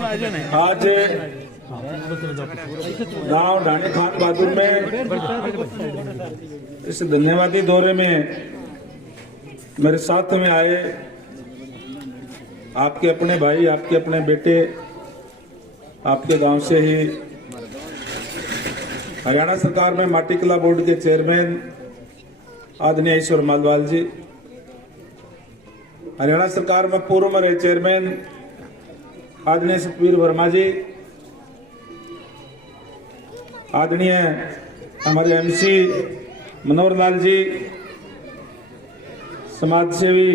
आज गांव ढाणे खान बहादुर में इस धन्यवादी दौरे में मेरे साथ में आए आपके अपने भाई, आपके अपने बेटे, आपके गांव से ही हरियाणा सरकार में माटी कला बोर्ड के चेयरमैन आदरणीय ईश्वर मालवाल जी, हरियाणा सरकार में पूर्व में रहे चेयरमैन आदरणीय सतवीर वर्मा जी, आदरणीय हमारे एमसी मनोहर लाल जी, समाज सेवी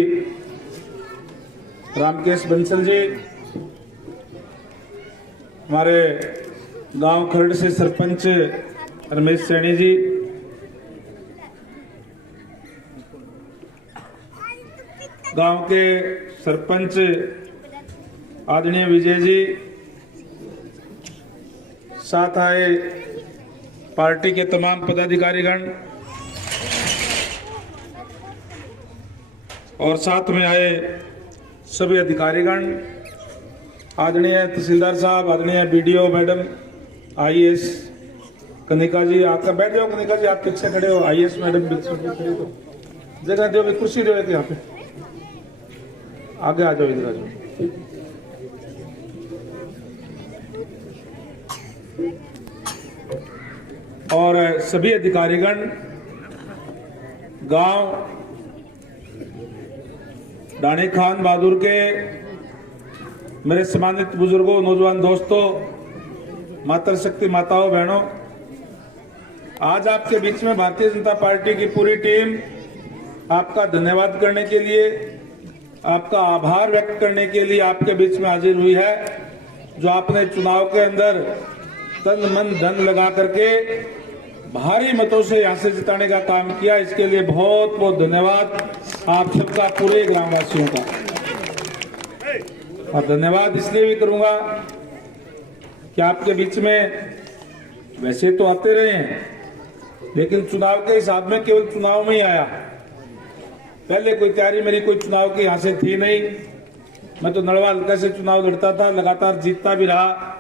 रामकेश बंसल जी, हमारे गांव खरड़ से सरपंच रमेश सैनी जी, गांव के सरपंच आदरणीय विजय जी, साथ आए पार्टी के तमाम पदाधिकारीगण और साथ में आए सभी अधिकारीगण, आदरणीय तहसीलदार साहब, आदरणीय बीडीओ मैडम, आईएएस कनिका जी, आपका बैठ जाओ कनिका जी, आप पीछे खड़े हो, आईएएस मैडम पीछे खड़े हो, जगह दो, कुर्सी दो यहाँ पे, आगे आ जाओ, इधर आ जाओ। और सभी अधिकारीगण, गांव ढाणे खान बहादुर के मेरे सम्मानित बुजुर्गों, नौजवान दोस्तों, मातृशक्ति माताओं, बहनों, आज आपके बीच में भारतीय जनता पार्टी की पूरी टीम आपका धन्यवाद करने के लिए, आपका आभार व्यक्त करने के लिए आपके बीच में हाजिर हुई है। जो आपने चुनाव के अंदर तन मन धन लगा करके भारी मतों से यहां से जिताने का काम किया, इसके लिए बहुत बहुत धन्यवाद आप सबका, पूरे ग्रामवासियों का। और धन्यवाद इसलिए भी करूंगा कि आपके बीच में वैसे तो आते रहे हैं, लेकिन चुनाव के हिसाब में केवल चुनाव में ही आया। पहले कोई तैयारी मेरी कोई चुनाव की यहां से थी नहीं। मैं तो नड़वा हल्का से चुनाव लड़ता था, लगातार जीतता भी रहा।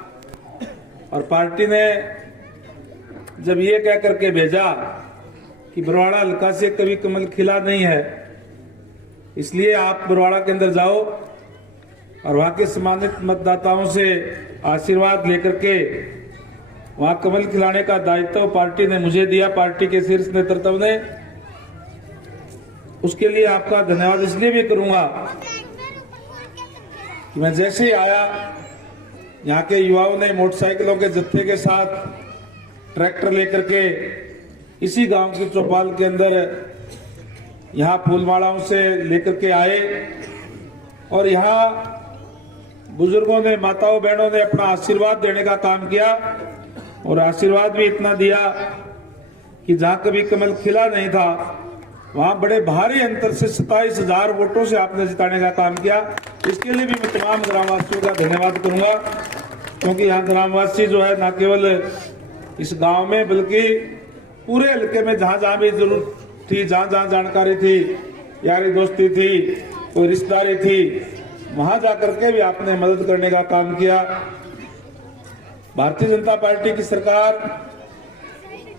और पार्टी ने जब ये कह करके भेजा कि बरवाड़ा हल्का से कभी कमल खिला नहीं है, इसलिए आप बरवाड़ा के अंदर जाओ और वहां के सम्मानित मतदाताओं से आशीर्वाद लेकर के वहां कमल खिलाने का दायित्व पार्टी ने मुझे दिया, पार्टी के शीर्ष नेतृत्व ने। उसके लिए आपका धन्यवाद इसलिए भी करूंगा कि मैं जैसे ही आया, यहाँ के युवाओं ने मोटरसाइकिलों के जत्थे के साथ ट्रैक्टर लेकर के इसी गांव की चौपाल के अंदर यहाँ फूलमालाओं से लेकर के आए और यहाँ बुजुर्गों ने, माताओं बहनों ने अपना आशीर्वाद देने का काम किया। और आशीर्वाद भी इतना दिया कि जहां कभी कमल खिला नहीं था, वहां बड़े भारी अंतर से 27,000 वोटों से आपने जिताने का काम किया। इसके लिए भी मैं तमाम ग्रामवासियों का धन्यवाद करूंगा, क्योंकि यहाँ ग्रामवासी जो है न केवल इस गांव में बल्कि पूरे इलाके में जहां जहां भी जरूरत थी, जहां जहां जानकारी थी, यारी दोस्ती थी, कोई रिश्तेदारी थी, वहां जाकर के भी आपने मदद करने का काम किया। भारतीय जनता पार्टी की सरकार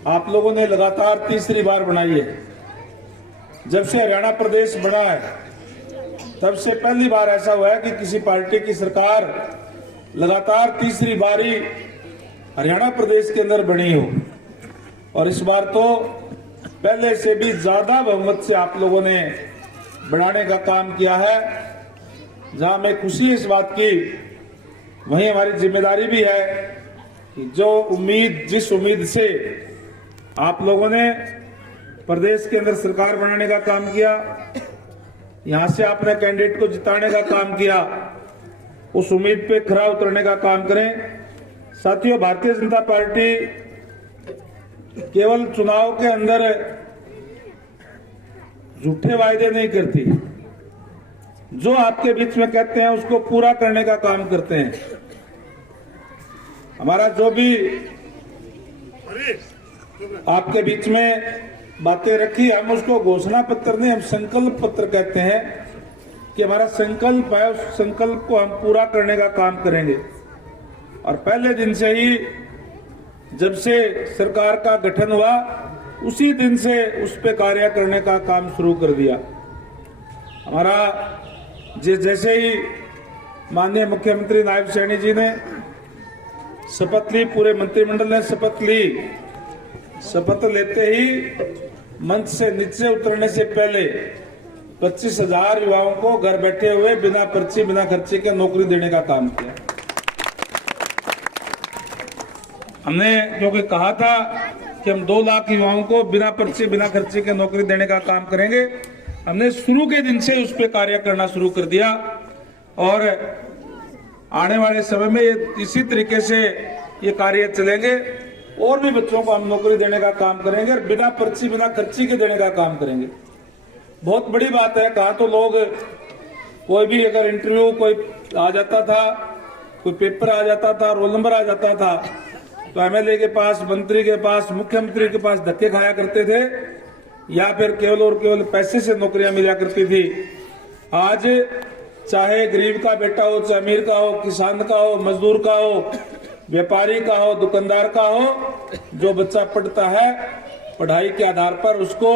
आप लोगों ने लगातार तीसरी बार बनाई है। जब से हरियाणा प्रदेश बना है तब से पहली बार ऐसा हुआ है कि किसी पार्टी की सरकार लगातार तीसरी बारी हरियाणा प्रदेश के अंदर बनी हो। और इस बार तो पहले से भी ज्यादा बहुमत से आप लोगों ने बढ़ाने का काम किया है। जहां मैं खुशी इस बात की, वहीं हमारी जिम्मेदारी भी है कि जो उम्मीद, जिस उम्मीद से आप लोगों ने प्रदेश के अंदर सरकार बनाने का काम किया, यहां से आपने कैंडिडेट को जिताने का काम किया, उस उम्मीद पे खरा उतरने का काम करें। साथियों, भारतीय जनता पार्टी केवल चुनाव के अंदर झूठे वायदे नहीं करती, जो आपके बीच में कहते हैं उसको पूरा करने का काम करते हैं। हमारा जो भी आपके बीच में बातें रखी, हम उसको घोषणा पत्र नहीं, हम संकल्प पत्र कहते हैं कि हमारा संकल्प है, उस संकल्प को हम पूरा करने का काम करेंगे। और पहले दिन से ही जब से सरकार का गठन हुआ उसी दिन से उस पे कार्य करने का काम शुरू कर दिया। हमारा जैसे ही माननीय मुख्यमंत्री नायब सैनी जी ने शपथ ली, पूरे मंत्रिमंडल ने शपथ ली, शपथ लेते ही मंच से नीचे उतरने से पहले 25,000 युवाओं को घर बैठे हुए बिना पर्ची बिना खर्चे के नौकरी देने का काम किया। हमने क्योंकि कहा था कि हम 2 लाख युवाओं को बिना पर्ची बिना खर्चे के नौकरी देने का काम करेंगे, हमने शुरू के दिन से उस पर कार्य करना शुरू कर दिया और आने वाले समय में ये इसी तरीके से ये कार्य चलेंगे और भी बच्चों को हम नौकरी देने का काम करेंगे और बिना पर्ची बिना खर्ची के देने का काम करेंगे। बहुत बड़ी बात है। कहा तो लोग कोई भी अगर इंटरव्यू कोई आ जाता था, कोई पेपर आ जाता था, रोल नंबर आ जाता था तो एमएलए के पास, मंत्री के पास, मुख्यमंत्री के पास धक्के खाया करते थे या फिर केवल और केवल पैसे से नौकरियां मिला करती थी। आज चाहे गरीब का बेटा हो, चाहे अमीर का हो, किसान का हो, मजदूर का हो, व्यापारी का हो, दुकानदार का हो, जो बच्चा पढ़ता है पढ़ाई के आधार पर उसको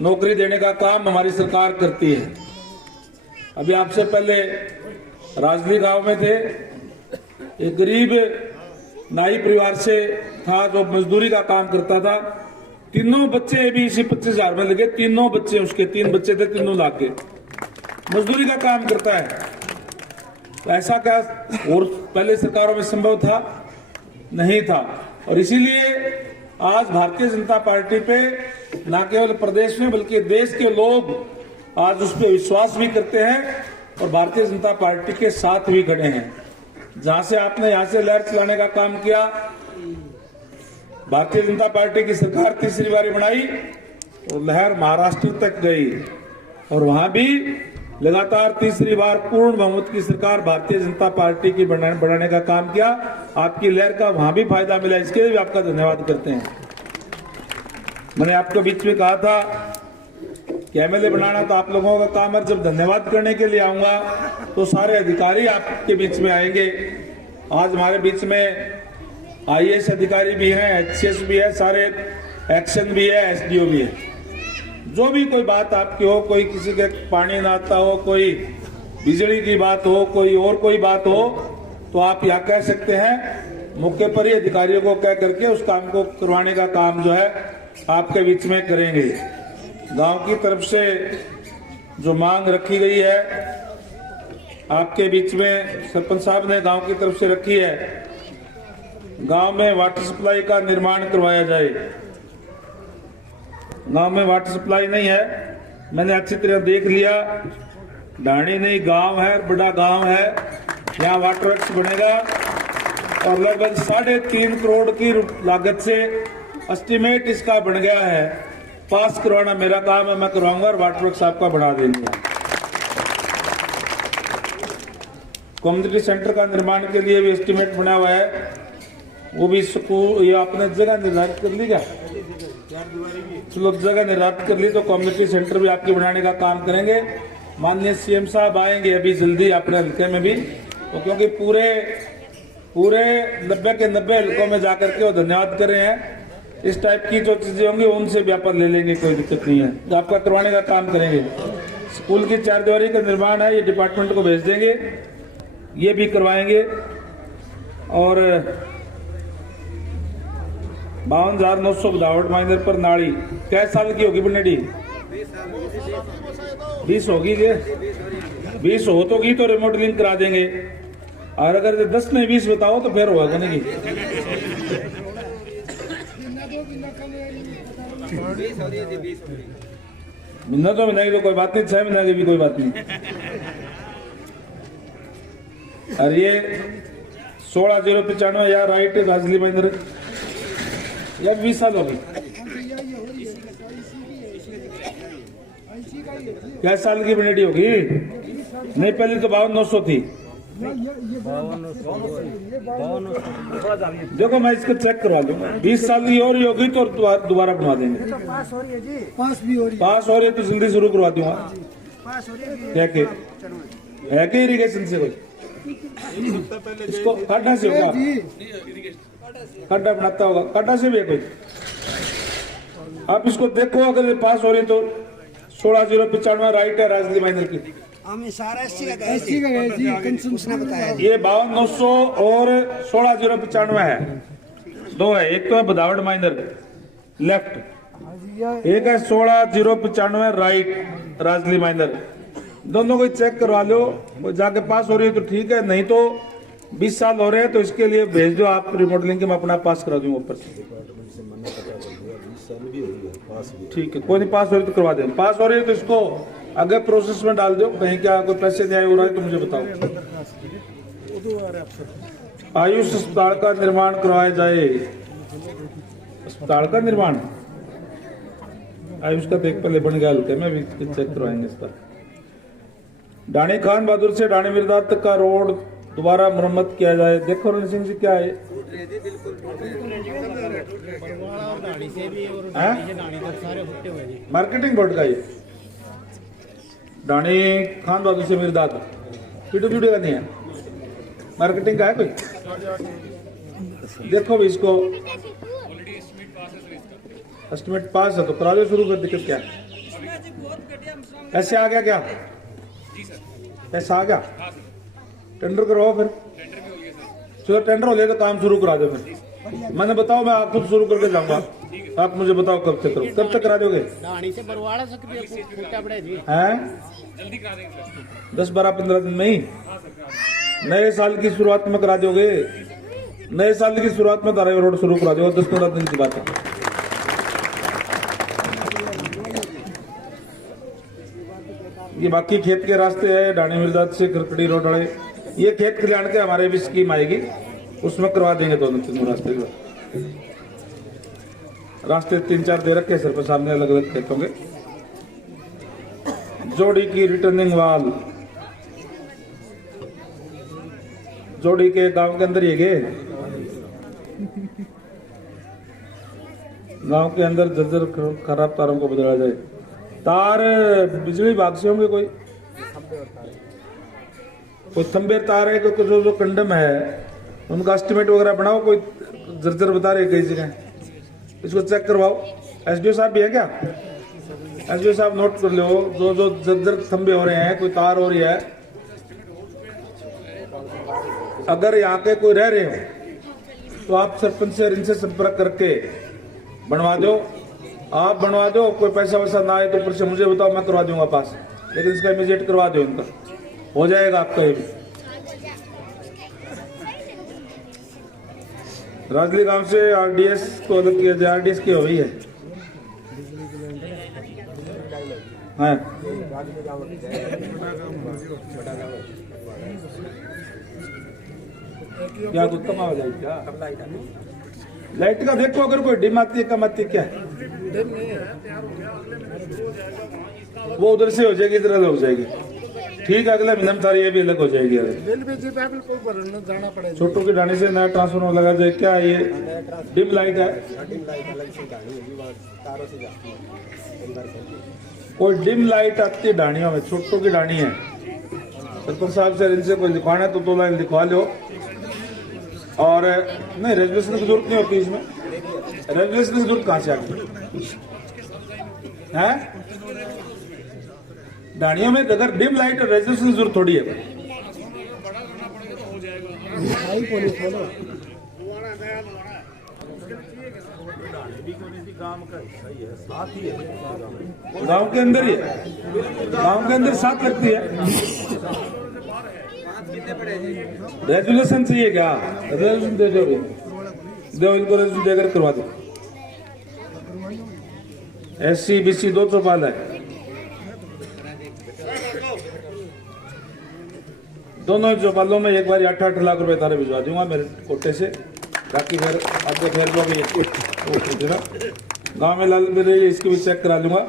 नौकरी देने का काम हमारी सरकार करती है। अभी आपसे पहले राजली गांव में थे, एक गरीब नाई परिवार से था जो मजदूरी का काम करता था। तीनों बच्चे भी इसी 25,000 में लगे, तीनों बच्चे उसके 3 बच्चे थे, तीनों लाख के मजदूरी का काम करता है। तो ऐसा क्या और पहले सरकारों में संभव था? नहीं था। और इसीलिए आज भारतीय जनता पार्टी पे न केवल प्रदेश में बल्कि देश के लोग आज उस पर विश्वास भी करते हैं और भारतीय जनता पार्टी के साथ भी खड़े हैं। जहां से आपने यहां से लहर चलाने का काम किया, भारतीय जनता पार्टी की सरकार तीसरी बारी बनाई और लहर महाराष्ट्र तक गई और वहां भी लगातार तीसरी बार पूर्ण बहुमत की सरकार भारतीय जनता पार्टी की बढ़ाने का काम किया। आपकी लहर का वहां भी फायदा मिला, इसके लिए भी आपका धन्यवाद करते हैं। मैंने आपको बीच में कहा था कि एमएलए बनाना तो आप लोगों का काम है। जब धन्यवाद करने के लिए आऊंगा तो सारे अधिकारी आपके बीच में आएंगे। आज हमारे बीच में आईएएस अधिकारी भी हैं, एचसीएस भी है, सारे एक्शन भी है, एसडीओ भी है। जो भी कोई बात आपकी हो, कोई किसी के पानी ना आता हो, कोई बिजली की बात हो, कोई और कोई बात हो, तो आप यहाँ कह सकते हैं। मौके पर ही अधिकारियों को कह करके उस काम को करवाने का काम जो है आपके बीच में करेंगे। गांव की तरफ से जो मांग रखी गई है आपके बीच में, सरपंच साहब ने गांव की तरफ से रखी है, गांव में वाटर सप्लाई का निर्माण करवाया जाए। गांव में वाटर सप्लाई नहीं है, मैंने अच्छी तरह देख लिया, ढाणी नहीं गांव है, बड़ा गांव है, यहाँ वाटर वर्क्स बनेगा और लगभग 3.5 करोड़ की लागत से एस्टिमेट इसका बन गया है। पास करवाना मेरा काम है, मैं करवाऊंगा और वाटर वर्क्स आपका बढ़ा देंगे। कम्युनिटी सेंटर का निर्माण के लिए भी एस्टिमेट बना हुआ है, वो भी स्कूल, ये आपने जगह निर्धारित कर ली क्या? चलो जगह निर्धारित कर ली तो कम्युनिटी सेंटर भी आपके बनाने का काम करेंगे। माननीय सीएम साहब आएंगे अभी जल्दी अपने हल्के में भी, तो क्योंकि पूरे 90 के 90 हल्कों में जाकर के वो धन्यवाद कर रहे हैं। इस टाइप की जो चीजें होंगी उनसे व्यापार ले लेंगे, कोई दिक्कत नहीं है, तो आपका करवाने का काम करेंगे। स्कूल की 4 दीवारी का निर्माण है, ये डिपार्टमेंट को भेज देंगे, ये भी करवाएंगे। और 52,900 दावट माइनर पर नाड़ी कै साल की होगी बनेडी? 20 होगी के 20 हो तो की तो रिमोट लिंक करा देंगे, और अगर 10 नहीं 20 बताओ तो फिर होगा नहीं। महीना तो महीना की तो कोई बात नहीं, 6 महीना की भी कोई बात नहीं। और ये 16,095 या राइट गाजली महिंद्र या 20 साल होगी। क्या साल की बनेडी होगी? नहीं पहले तो 52,900 थी। देखो मैं इसको चेक करवा दूंगा, 20 साल की और होगी तो दोबारा बनवा देंगे। पास हो रही है जी, पास भी हो रही है, पास हो रही है तो जल्दी शुरू करवा दूंगा। पास हो रही है। क्या के है के इरिगेशन से कोई इसको खड्डा से होगा, खड्डा बनाता होगा, खड्डा से भी है कोई। आप इसको देखो, अगर ये पास हो रही तो 16,095 राइट है राजली माइनर की। हमें सारा एससी का गया जी, कंसम्पशन बताया। ये 52,900 और 16,095 है, दो है। एक तो है बदावट माइनर लेफ्ट, एक है 16,095 राइट राजली माइनर। दोनों को चेक करवा लो, वो जाके पास हो रही है तो ठीक है, नहीं तो 20 साल हो रहे हैं तो इसके लिए भेज दो आप रिमोडलिंग के, मैं अपना पास करा दूंगा ऊपर से। ठीक है, कोई नहीं पास हो रही तो करवा दें, पास हो रही है तो इसको आगे प्रोसेस में डाल दो। कहीं क्या कोई पैसे नहीं आए हो रहा है तो मुझे बताओ। आयुष अस्पताल का निर्माण करवाया जाए। अस्पताल का निर्माण आयुष का तो एक पहले बन गया हल्के में, भी चेक करवाएंगे इस पर। डाणी खान बहादुर से डाणी मिर्दा तक का रोड दोबारा मरम्मत किया जाए। देखो रण सिंह जी क्या है, मार्केटिंग बोर्ड का ये डाणी खान बहादुर से मिर्दा तक पीडब्ल्यूडी का नहीं है, मार्केटिंग का है कोई। देखो भी इसको एस्टिमेट पास है तो करा दो शुरू कर, दिक्कत क्या है। ऐसे आ गया क्या, ऐसा आ गया, टेंडर करवाओ फिर। चलो टेंडर हो गया तो काम शुरू करा दो फिर। मैंने बताओ, मैं आप खुद शुरू करके जाऊंगा, आप मुझे बताओ कब तक करो, कब तक करा दोगे। हैं 10, 12, 15 दिन में ही, नए साल की शुरुआत में करा दोगे। नए साल की शुरुआत में धारावी रोड शुरू करा दोगे, 10-15 दिन की बात है। ये बाकी खेत के रास्ते है, डाणी मिर्दात से खरकड़ी रोड वाले, ये खेत कल्याण के हमारे भी स्कीम आएगी, उसमें करवा देंगे दोनों तीनों रास्ते। रास्ते 3-4 दे रखे सर पर, सामने अलग अलग खेत होंगे। जोड़ी की रिटर्निंग वाल, जोड़ी के गांव के अंदर ये गए, गांव के अंदर जर्जर खराब तारों को बदला जाए। तार बिजली विभाग से होंगे, कोई थंबे तार है, कोई जो कंडम है उनका एस्टिमेट वगैरह बनाओ। कोई जर्जर बता रहे कई जगह, इसको चेक करवाओ। एसडीओ साहब भी है क्या, एसडीओ साहब नोट कर लो, जो जर्जर थंबे हो रहे हैं, कोई तार हो रही है, अगर यहाँ के कोई रह रहे हो तो आप सरपंच से इनसे संपर्क करके बनवा दो। आप बनवा दो, कोई पैसा वैसा ना आए तो फिर से मुझे बताओ, मैं करवा दूंगा पास, लेकिन इसका इमीडिएट करवा दो, इनका हो जाएगा आपका। ये भी राजली गांव से आरडीएस को अलग किया जाए, आरडीएस की हो गई है। क्या कुछ कम आवाज आई क्या, लाइट का देखो, अगर कोई डिम आती है कम आती है क्या है, वो उधर से हो जाएगी, इधर अलग हो जाएगी। ठीक है, अगले महीने में सारी ये भी अलग हो जाएगी। छोटू की डाणी से नया ट्रांसफार्मर लगा जाए, क्या है ये डिम लाइट है, कोई डिम लाइट आती है डाणियों में, छोटू की डाणी है। सरपंच साहब से इनसे कोई लिखवाना है तो 2 लाइन लिखवा लो। और नहीं, रेजुलेशन की जरूरत नहीं होती इसमें, रेजुलेशन की जरूरत कहाँ से आ गई है। डाणियों में अगर डिम लाइट और रेजुलेशन की जरूरत थोड़ी है। गांव के अंदर ही है, गांव के अंदर साथ लगती है। रेजुलेशन चाहिए क्या, रेजुलेशन दे दो, इनको रेजुलेशन देकर करवा दो। SC BC 2 चौपाल है, दोनों चौपालों में एक बार 8-8 लाख रुपए तारे भिजवा दूंगा मेरे कोटे से। बाकी फिर आपके खैर जो गाँव में लाल मिल इसकी भी चेक करा लूंगा।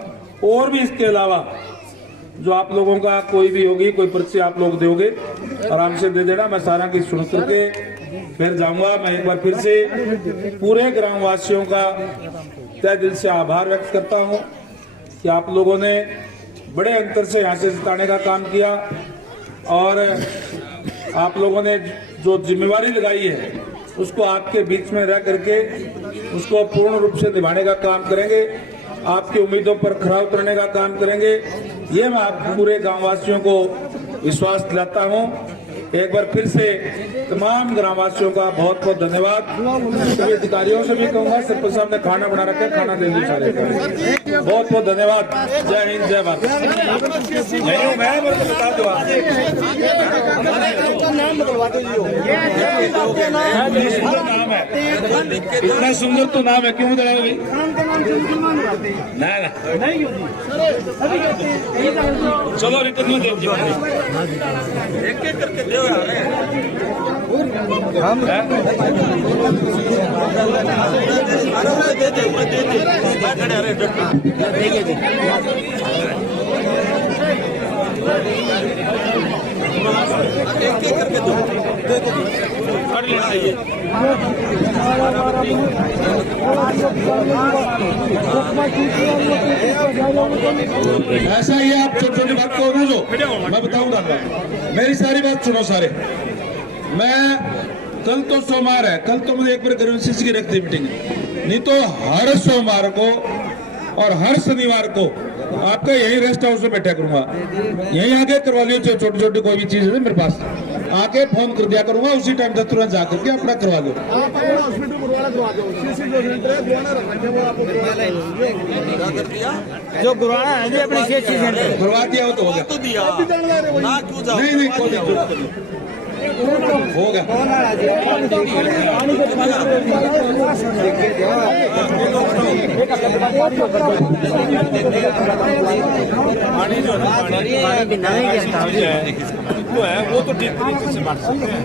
और भी इसके अलावा जो आप लोगों का कोई भी होगी, कोई पर्ची आप लोग दोगे, आराम से दे देना, मैं सारा की सुन करके फिर जाऊंगा। मैं एक बार फिर से पूरे ग्राम वासियों का तहे दिल से आभार व्यक्त करता हूं कि आप लोगों ने बड़े अंतर से यहाँ से जिताने का काम किया। और आप लोगों ने जो जिम्मेवारी लगाई है उसको आपके बीच में रह करके उसको पूर्ण रूप से निभाने का काम करेंगे, आपकी उम्मीदों पर खरा उतरने का काम करेंगे। ये मैं आप पूरे गांववासियों को विश्वास दिलाता हूं। एक बार फिर से तमाम ग्रामवासियों का बहुत बहुत धन्यवाद। सभी अधिकारियों से भी कहूंगा, सरपंच साहब ने खाना बना रखा है, खाना देंगे सारे। बहुत बहुत धन्यवाद। जय हिंद, जय भारत। मैं बता दो नाम है, इतना सुंदर तो नाम है, क्यों बताया भाई? ना चलो रिटर्न में दे एक एक करके दे ऐसा ही है। आप छोटी छोटी बात को जो मैं बताऊंगा, मेरी सारी बात सुनो सारे। मैं कल तो सोमवार है, कल तो मुझे एक बार ग्रीवेंसेस की रखती मीटिंग, नहीं तो हर सोमवार को और हर शनिवार को आपका यही रेस्ट हाउस में बैठा करूंगा। यहीं आके करवा लियो, छोटी छोटी कोई भी चीज है मेरे पास आके फोन कर दिया करूंगा, उसी टाइम तक तुरंत जाकर के अपना करवा लो। जो गुरुवाना है जी अपनी सीएससी सेंटर करवा दिया हो तो हो गया। नहीं कोई होगा। पानी जो है वो तो ठीक तरीके से बांट सकते हैं।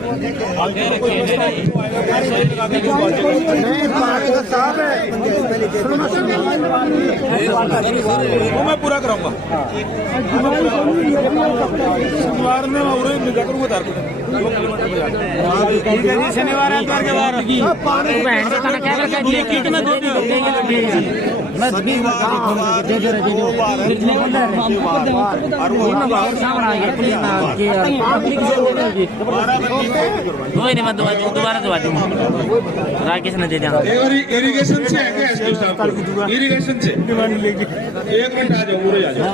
वो मैं पूरा कराऊंगा। शनिवार में मैं मिला करूंगा शनिवार एतवार के बाद राकेश ने दे दिया। इरिगेशन से है क्या एसडीओ साहब? इरिगेशन से एक मिनट आ जाओ, पूरे आ जाओ।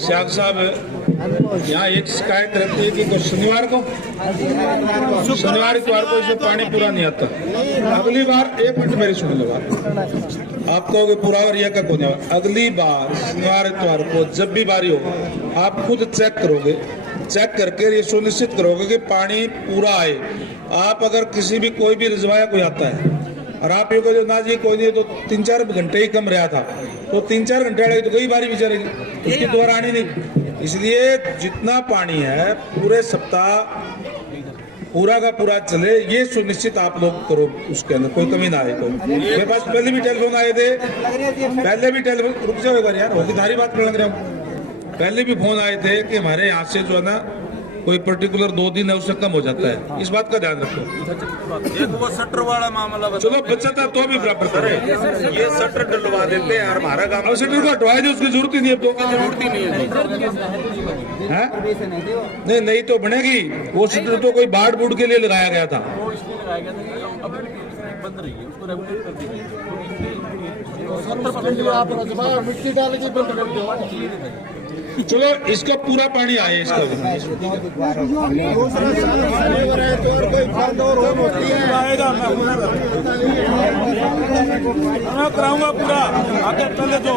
श्याम साहब, यहाँ एक शिकायत रहती है कि शनिवार इतवार को इसमें पानी पूरा नहीं आता। अगली बार एक मिनट मेरी सुन लो बात, आप कहोगे पूरा एरिया का कौन है। अगली बार शनिवार इतवार को जब भी बारी हो, आप खुद चेक करोगे, चेक करके ये सुनिश्चित करोगे कि पानी पूरा आए। आप अगर किसी भी कोई भी रिजवाया कोई आता है और आप ये कहो ना जी कोई नहीं, तो 3-4 घंटे ही कम रहा था, तो 3-4 घंटे आएगी तो कई बारी बिचारेगी, उसकी दोबारा आनी नहीं। इसलिए जितना पानी है पूरे सप्ताह पूरा का पूरा चले, ये सुनिश्चित आप लोग करो, उसके अंदर कोई कमी ना आए। कोई मेरे पास पहले भी टेलीफोन आए थे, पहले भी टेलीफोन, रुक जाओ एक बार यार, होगी सारी बात लग रहा हूँ। पहले भी फोन आए थे कि हमारे यहाँ से जो है ना कोई पर्टिकुलर 2 दिन है उससे कम हो जाता है, इस बात का ध्यान रखो। एक वो शटर वाला मामला चलो बचता तो भी बराबर करें, ये शटर डलवा देते हैं यार, हमारा काम। शटर को हटवाए दे, उसकी जरूरत ही नहीं है, तो जरूरत ही नहीं है। नहीं तो बनेगी। वो शटर तो कोई बाढ़ बूढ़ के लिए लगाया गया था, बंद रही है, उसको रेगुलेट कर दिया। मिट्टी डाल के बंद कर दो। चलो इसका पूरा पानी आए, इसका कराऊंगा पूरा। आगे पहले जो